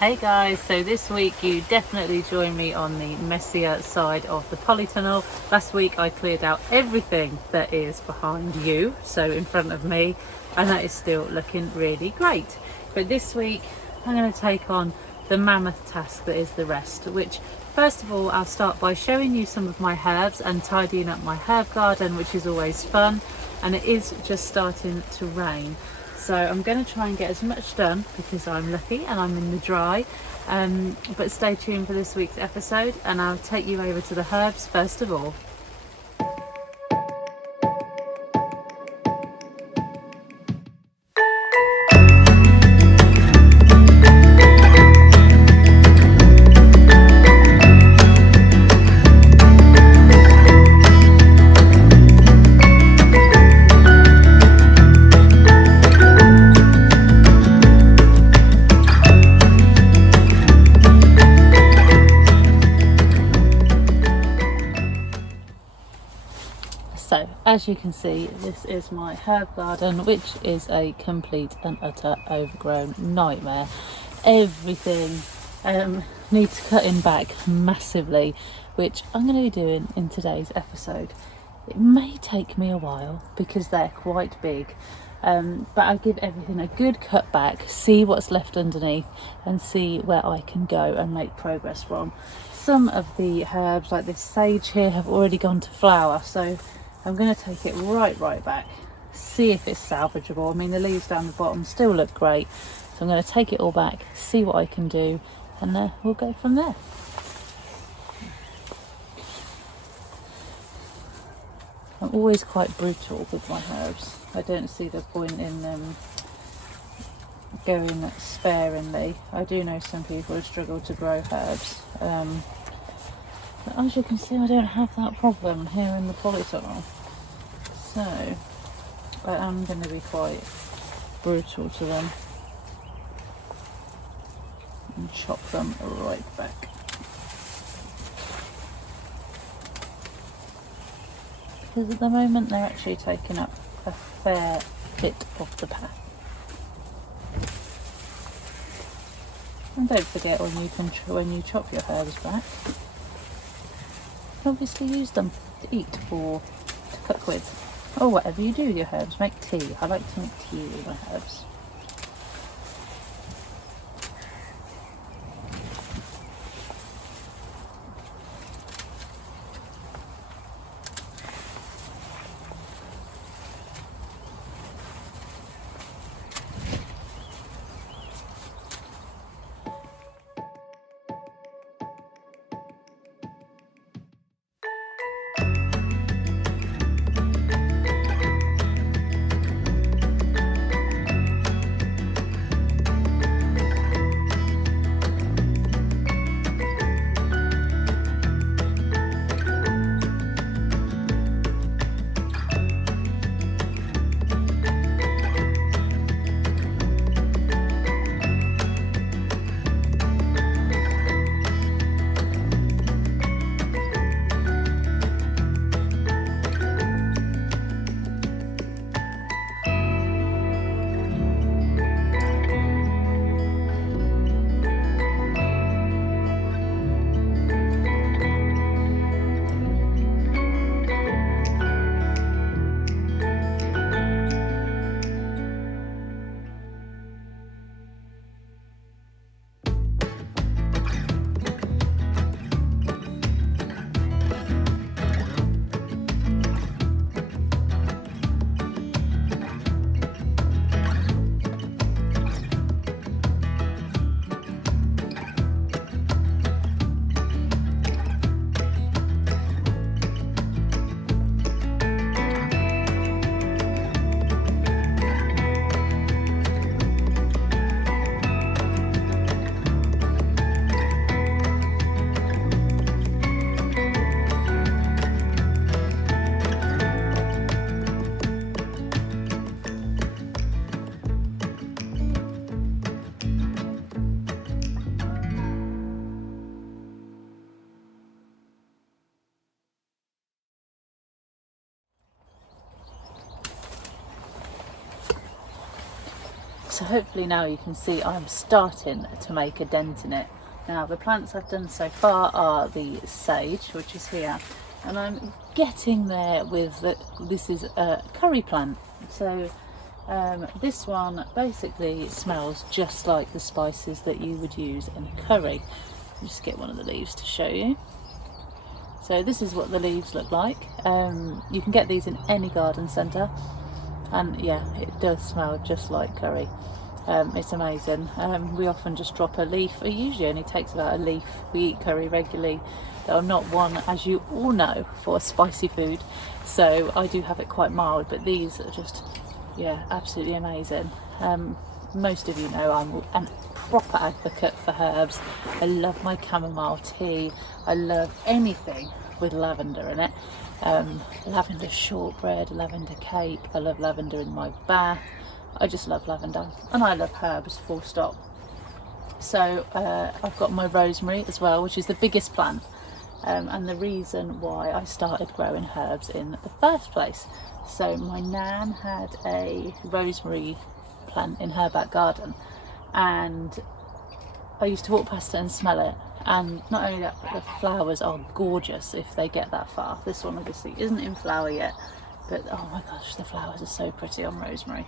Hey guys, so this week you definitely joined me on the messier side of the polytunnel. Last week I cleared out everything that is behind you, so in front of me, and that is still looking really great. But this week I'm going to take on the mammoth task that is the rest, which first of all I'll start by showing you some of my herbs and tidying up my herb garden, which is always fun, and it is just starting to rain. So I'm going to try and get as much done because I'm lucky and I'm in the dry, but stay tuned for this week's episode and I'll take you over to the herbs first of all. So as you can see, this is my herb garden, which is a complete and utter overgrown nightmare. Everything needs cutting back massively, which I'm going to be doing in today's episode. It may take me a while because they're quite big, but I'll give everything a good cut back, see what's left underneath and see where I can go and make progress from. Some of the herbs like this sage here have already gone to flower, so I'm going to take it right back, see if it's salvageable. I mean, the leaves down the bottom still look great, so I'm going to take it all back, see what I can do, and we'll go from there. I'm always quite brutal with my herbs. I don't see the point in going sparingly. I do know some people who struggle to grow herbs. But as you can see, I don't have that problem here in the polytunnel. So I am going to be quite brutal to them and chop them right back. Because at the moment they're actually taking up a fair bit of the path. And don't forget, when you chop your herbs back, obviously use them to eat or to cook with, or whatever you do with your herbs. Make tea. I like to make tea with my herbs. So hopefully now you can see I'm starting to make a dent in it. Now the plants I've done so far are the sage, which is here, and I'm getting there with this is a curry plant. So this one basically smells just like the spices that you would use in a curry. I'll just get one of the leaves to show you. So this is what the leaves look like. You can get these in any garden centre, and yeah, it does smell just like curry. It's amazing. We often just drop a leaf. It usually only takes about a leaf. We eat curry regularly, though I'm not one, as you all know, for spicy food, so I do have it quite mild, but these are just, yeah, absolutely amazing. Most of you know I'm a proper advocate for herbs. I love my chamomile tea. I love anything with lavender in it. Lavender shortbread, lavender cake. I love lavender in my bath. I just love lavender, and I love herbs, full stop. So I've got my rosemary as well, which is the biggest plant, and the reason why I started growing herbs in the first place. So my nan had a rosemary plant in her back garden, and I used to walk past it and smell it, and not only that, but the flowers are gorgeous if they get that far. This one obviously isn't in flower yet, but oh my gosh, the flowers are so pretty on rosemary.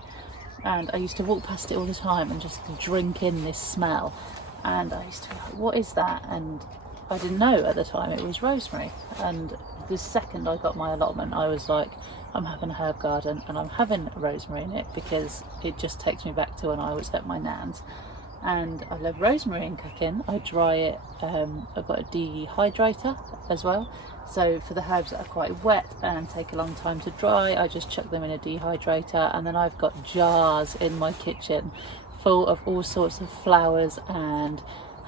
And I used to walk past it all the time and just drink in this smell, and I used to be like, what is that? And I didn't know at the time it was rosemary. And the second I got my allotment, I was like, I'm having a herb garden and I'm having rosemary in it, because it just takes me back to when I was at my nan's. And I love rosemary in cooking. I dry it. I've got a dehydrator as well, so for the herbs that are quite wet and take a long time to dry, I just chuck them in a dehydrator. And then I've got jars in my kitchen full of all sorts of flowers and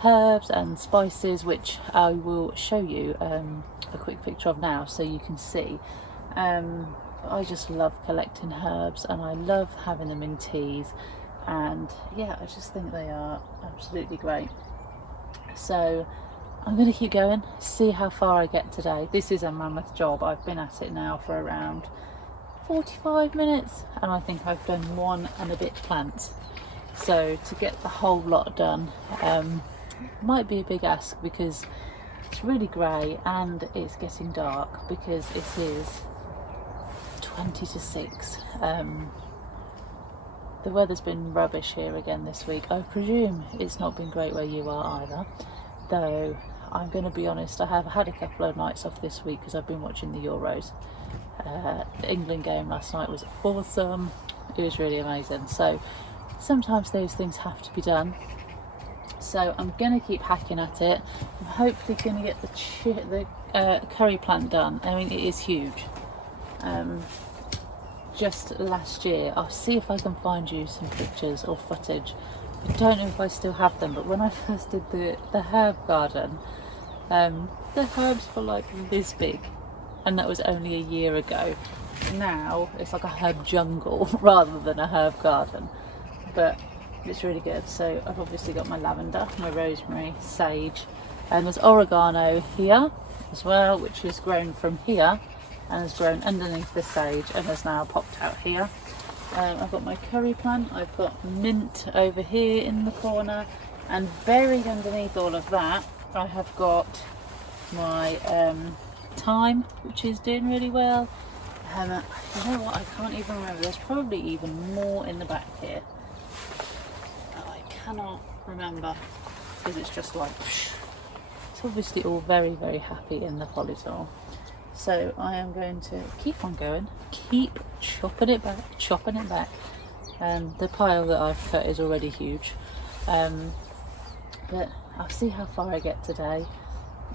herbs and spices, which I will show you a quick picture of now so you can see. I just love collecting herbs, and I love having them in teas, and yeah, I just think they are absolutely great. So I'm going to keep going, see how far I get today. This is a mammoth job. I've been at it now for around 45 minutes, and I think I've done 1 and a bit plants. So to get the whole lot done might be a big ask, because it's really grey and it's getting dark, because it is 20 to 6. The weather's been rubbish here again this week. I presume it's not been great where you are either, though I'm going to be honest, I have had a couple of nights off this week because I've been watching the Euros. The England game last night was awesome. It was really amazing. So sometimes those things have to be done. So I'm going to keep hacking at it. I'm hopefully going to get the curry plant done. I mean, it is huge. Just last year, I'll see if I can find you some pictures or footage. I don't know if I still have them, but when I first did the herb garden, the herbs were like this big, and that was only a year ago. Now it's like a herb jungle rather than a herb garden, but it's really good. So I've obviously got my lavender, my rosemary, sage, and there's oregano here as well, which has grown from here and has grown underneath the sage and has now popped out here. I've got my curry plant, I've got mint over here in the corner, and buried underneath all of that I have got my thyme, which is doing really well. You know what, I can't even remember, there's probably even more in the back here. I cannot remember, because it's just like, it's obviously all very, very happy in the polytunnel. So I am going to keep on going, keep chopping it back. The pile that I've cut is already huge, but I'll see how far I get today.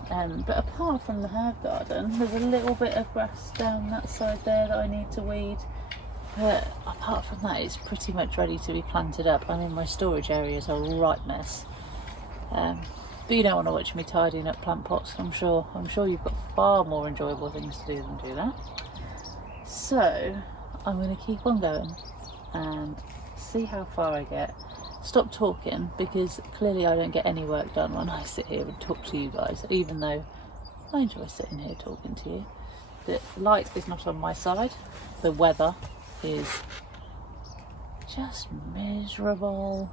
But apart from the herb garden, there's a little bit of grass down that side there that I need to weed, but apart from that, it's pretty much ready to be planted up. I mean, my storage area is a right mess. But you don't want to watch me tidying up plant pots. I'm sure you've got far more enjoyable things to do than do that. So I'm going to keep on going and see how far I get. Stop talking, because clearly I don't get any work done when I sit here and talk to you guys, even though I enjoy sitting here talking to you. The light is not on my side. The weather is just miserable.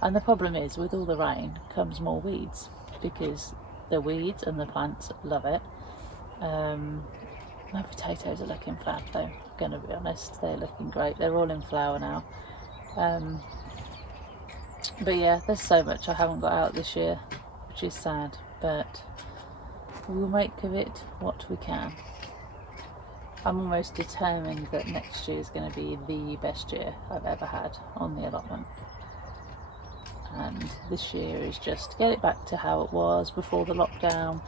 And the problem is, with all the rain comes more weeds, because the weeds and the plants love it. My potatoes are looking fab though, gonna be honest, they're looking great. They're all in flower now. But yeah, there's so much I haven't got out this year, which is sad, but we'll make of it what we can. I'm almost determined that next year is going to be the best year I've ever had on the allotment. And this year is just get it back to how it was before the lockdown,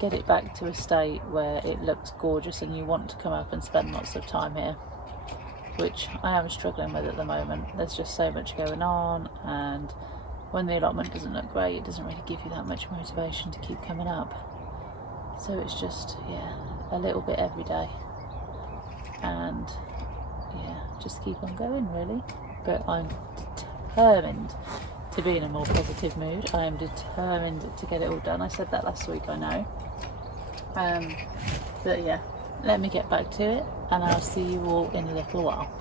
get it back to a state where it looks gorgeous and you want to come up and spend lots of time here, which I am struggling with at the moment. There's just so much going on, and when the allotment doesn't look great, it doesn't really give you that much motivation to keep coming up. So it's just, yeah, a little bit every day, and yeah, just keep on going really. But I'm determined to be in a more positive mood. I am determined to get it all done. I said that last week, I know. But yeah, let me get back to it, and I'll see you all in a little while.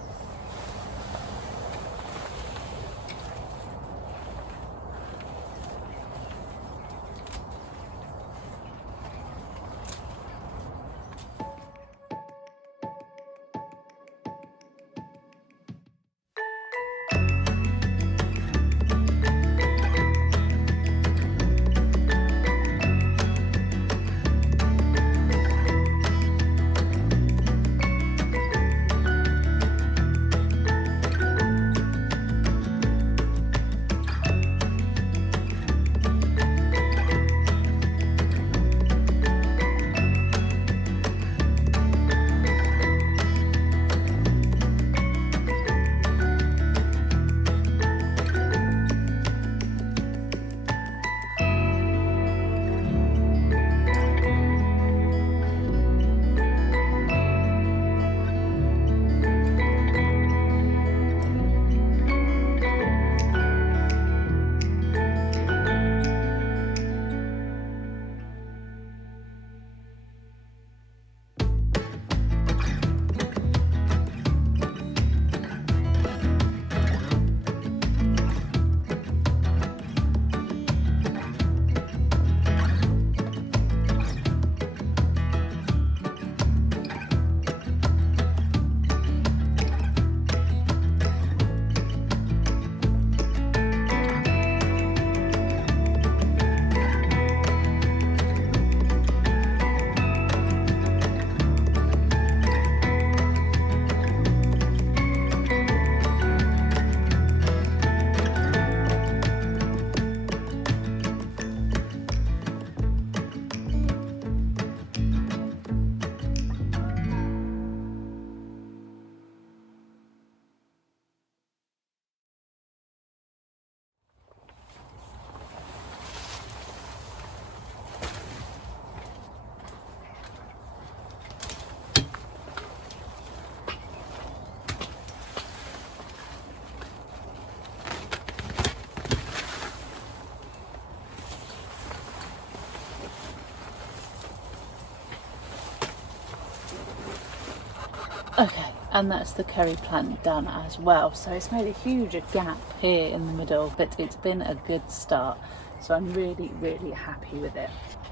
Okay, and that's the curry plant done as well. So it's made a huge gap here in the middle, but it's been a good start. So I'm really, really happy with it.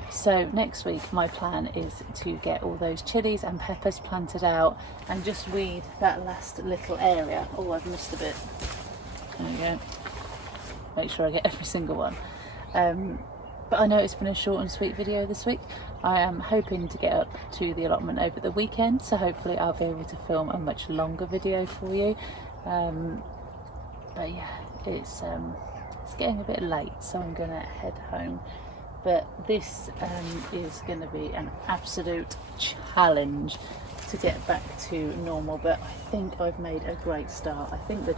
So next week my plan is to get all those chilies and peppers planted out and just weed that last little area. Oh, I've missed a bit. There we go. Make sure I get every single one. But I know it's been a short and sweet video this week. I am hoping to get up to the allotment over the weekend, so hopefully I'll be able to film a much longer video for you. But yeah, it's getting a bit late, so I'm gonna head home. But this is going to be an absolute challenge to get back to normal, but I think I've made a great start. I think the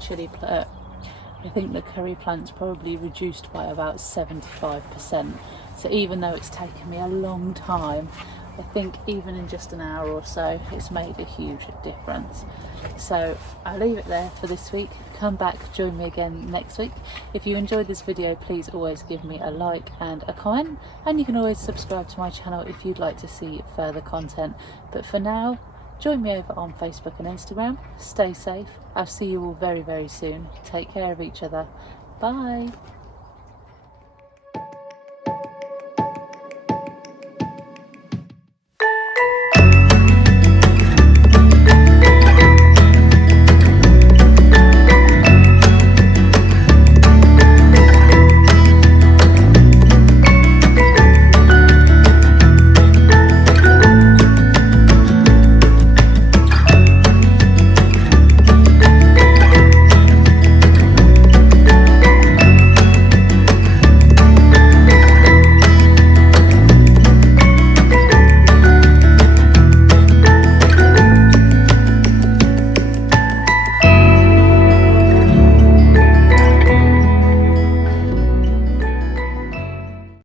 curry plant's probably reduced by about 75%. So even though it's taken me a long time, I think even in just an hour or so, it's made a huge difference. So I'll leave it there for this week. Come back, join me again next week. If you enjoyed this video, please always give me a like and a comment, and you can always subscribe to my channel if you'd like to see further content. But for now, Join me over on Facebook and Instagram. Stay safe. I'll see you all very, very soon. Take care of each other. Bye.